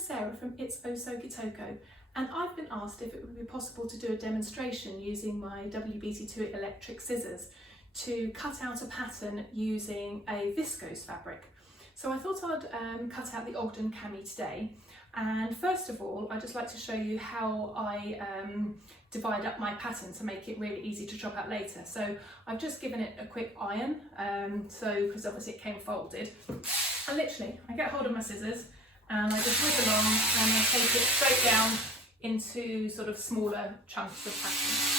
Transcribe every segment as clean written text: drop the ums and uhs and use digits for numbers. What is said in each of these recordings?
Sarah from It's Oh So Gitoko, and I've been asked if it would be possible to do a demonstration using my WBT-2 electric scissors to cut out a pattern using a viscose fabric. So I thought I'd cut out the Ogden cami today, and first of all I'd just like to show you how I divide up my pattern to make it really easy to chop out later. So I've just given it a quick iron, because obviously it came folded, and literally I get hold of my scissors and I just whip along and I take it straight down into sort of smaller chunks of pattern.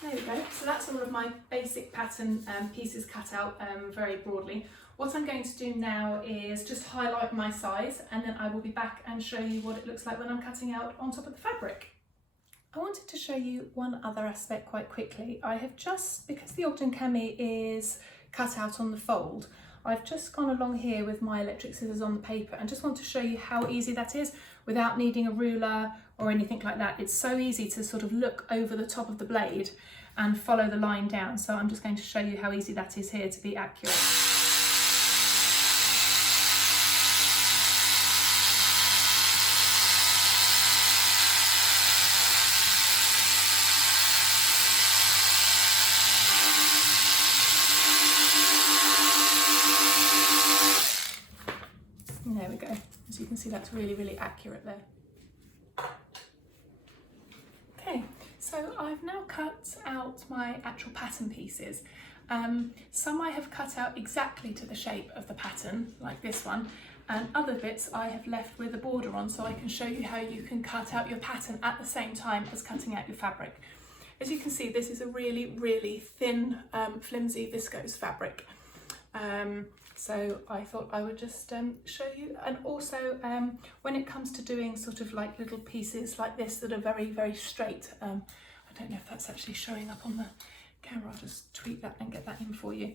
There we go, so that's all of my basic pattern pieces cut out very broadly. What I'm going to do now is just highlight my size, and then I will be back and show you what it looks like when I'm cutting out on top of the fabric. I wanted to show you one other aspect quite quickly. I have just, because the Ogden cami is cut out on the fold, I've just gone along here with my electric scissors on the paper and just want to show you how easy that is without needing a ruler or anything like that. It's so easy to sort of look over the top of the blade and follow the line down. So I'm just going to show you how easy that is here to be accurate. There we go. As you can see, that's really, really accurate there. Okay, so I've now cut out my actual pattern pieces. Some I have cut out exactly to the shape of the pattern, like this one, and other bits I have left with a border on, so I can show you how you can cut out your pattern at the same time as cutting out your fabric. As you can see, this is a really, really thin, flimsy viscose fabric. So I thought I would just show you, and also when it comes to doing sort of like little pieces like this that are very, very straight, I don't know if that's actually showing up on the camera, I'll just tweak that and get that in for you.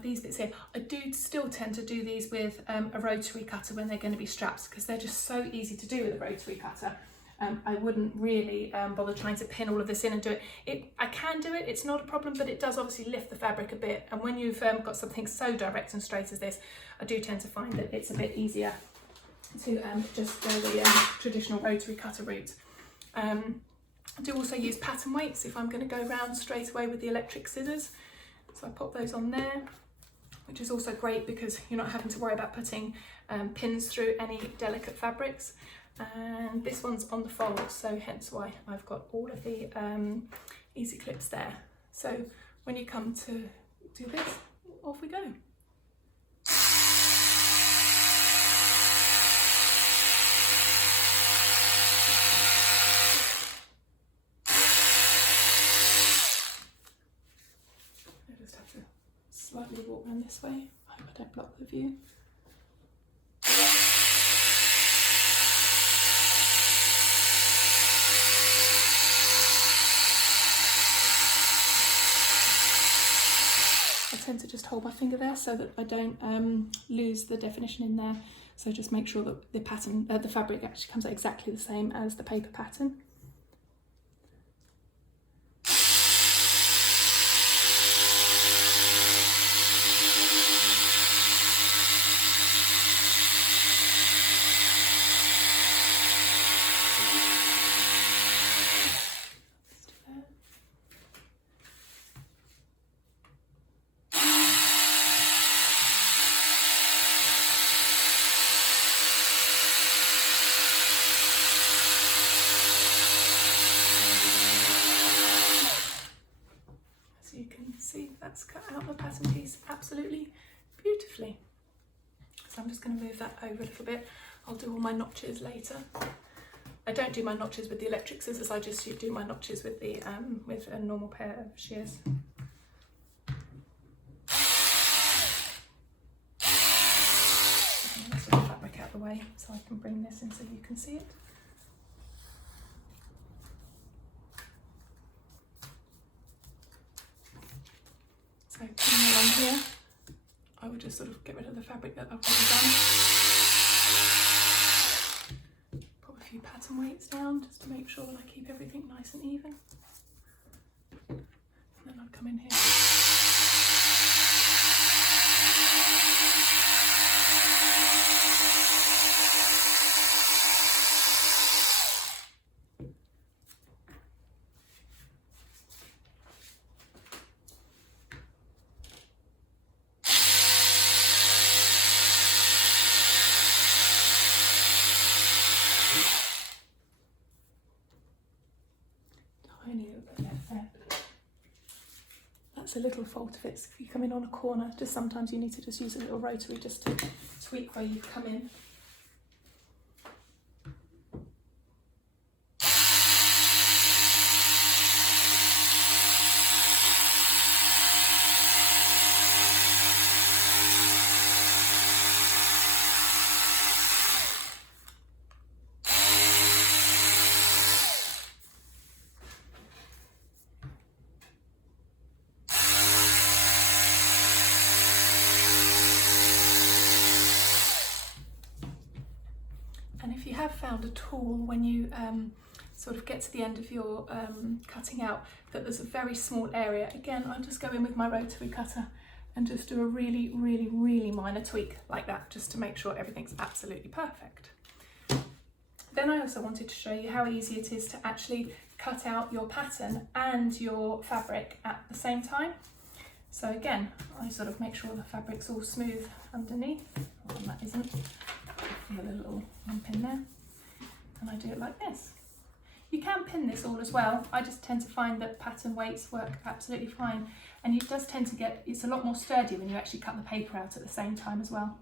These bits here, I do still tend to do these with a rotary cutter when they're going to be straps, because they're just so easy to do with a rotary cutter. I wouldn't really bother trying to pin all of this in and do it. I can do it, it's not a problem, but it does obviously lift the fabric a bit. And when you've got something so direct and straight as this, I do tend to find that it's a bit easier to just go the traditional rotary cutter route. I do also use pattern weights if I'm going to go round straight away with the electric scissors. So I pop those on there, which is also great because you're not having to worry about putting pins through any delicate fabrics. And this one's on the fold, so hence why I've got all of the easy clips there. So when you come to do this, off we go. I just have to slightly walk around this way. I hope I don't block the view. I tend to just hold my finger there so that I don't lose the definition in there. So just make sure that the pattern, the fabric actually comes out exactly the same as the paper pattern. that's cut out the pattern piece absolutely beautifully. So I'm just going to move that over a little bit. I'll do all my notches later. I don't do my notches with the electric scissors, I just do my notches with the with a normal pair of shears. Let's get the fabric out of the way so I can bring this in so you can see it. So coming along here, I would just sort of get rid of the fabric that I've already done. Put a few pattern weights down just to make sure that I keep everything nice and even. And then I'll come in here. Tiny little bit left there. That's a little fault if it's, if you come in on a corner, just sometimes you need to just use a little rotary just to tweak where you come in. And if you have found a tool when you sort of get to the end of your cutting out that there's a very small area, again, I'll just go in with my rotary cutter and just do a really, really, really minor tweak like that, just to make sure everything's absolutely perfect. Then I also wanted to show you how easy it is to actually cut out your pattern and your fabric at the same time. So again, I sort of make sure the fabric's all smooth underneath, and that isn't. Feel a little lump in there, and I do it like this. You can pin this all as well. I just tend to find that pattern weights work absolutely fine, and it does tend to get, it's a lot more sturdy when you actually cut the paper out at the same time as well.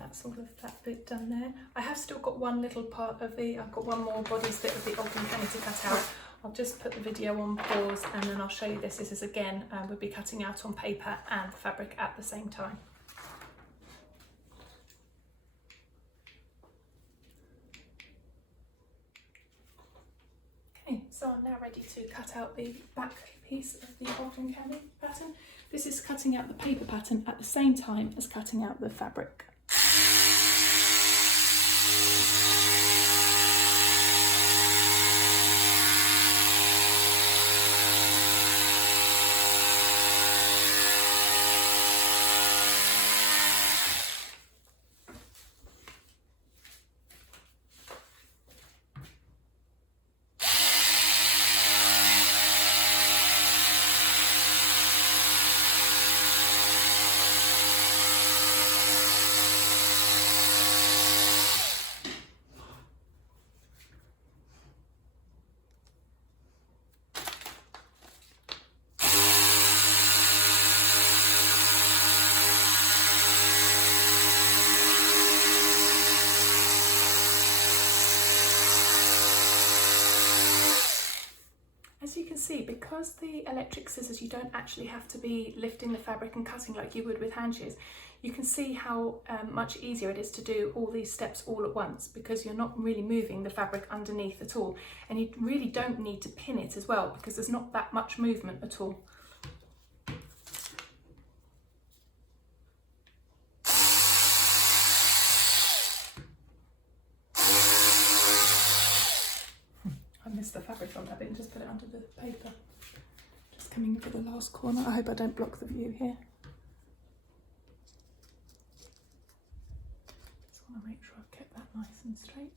That's all of that bit done there. I have still got one little part of the, I've got one more body bit of the ogden penny to cut out. I'll just put the video on pause and then I'll show you this. This is again, we'll be cutting out on paper and fabric at the same time. Okay, so I'm now ready to cut out the back piece of the ogden candy pattern. This is cutting out the paper pattern at the same time as cutting out the fabric. you can see, because the electric scissors, you don't actually have to be lifting the fabric and cutting like you would with hand shears. You can see how much easier it is to do all these steps all at once, because you're not really moving the fabric underneath at all. And you really don't need to pin it as well, because there's not that much movement at all. I missed the fabric on that bit and just put it under the paper. Just coming into the last corner. I hope I don't block the view here. Just want to make sure I've kept that nice and straight.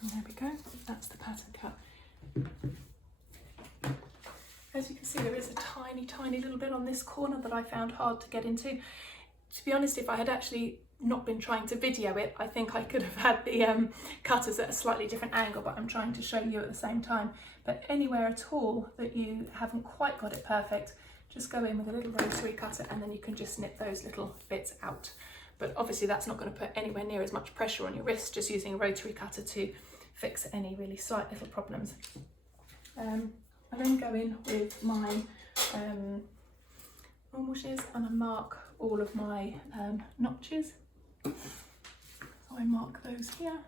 And there we go, that's the pattern cut. As you can see, there is a tiny little bit on this corner that I found hard to get into. To be honest, if I had actually not been trying to video it, I think I could have had the cutters at a slightly different angle, but I'm trying to show you at the same time. But anywhere at all that you haven't quite got it perfect, just go in with a little rotary cutter and then you can just snip those little bits out. But obviously that's not going to put anywhere near as much pressure on your wrist, just using a rotary cutter to fix any really slight little problems. I then go in with my normal shears and I mark all of my notches. So I mark those here.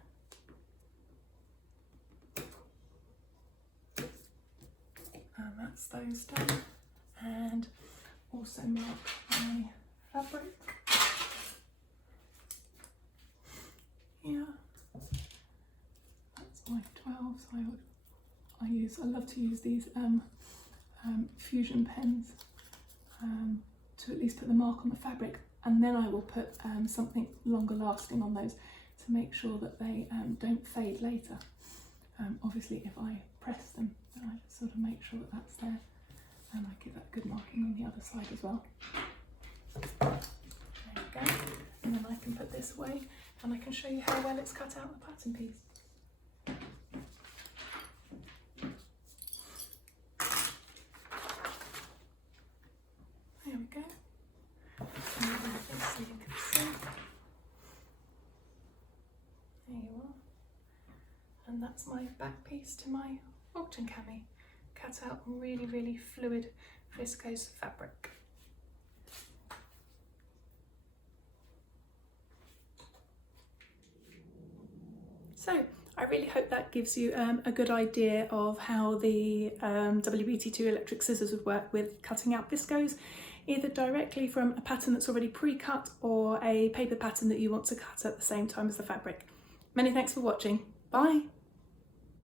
And that's those done. And also mark my fabric here. That's my 12, so I love to use these fusion pens to at least put the mark on the fabric, and then I will put something longer lasting on those to make sure that they don't fade later. Obviously if I press them, then I just sort of make sure that that's there, and I give that good marking on the other side as well. There we go, and then I can put this away and I can show you how well it's cut out the pattern piece. There we go. And so you can see. There you are. And that's my back piece to my Walton cami, cut out in really fluid viscose fabric. So I really hope that gives you a good idea of how the WBT-2 electric scissors would work with cutting out viscose, either directly from a pattern that's already pre-cut or a paper pattern that you want to cut at the same time as the fabric. Many thanks for watching. Bye!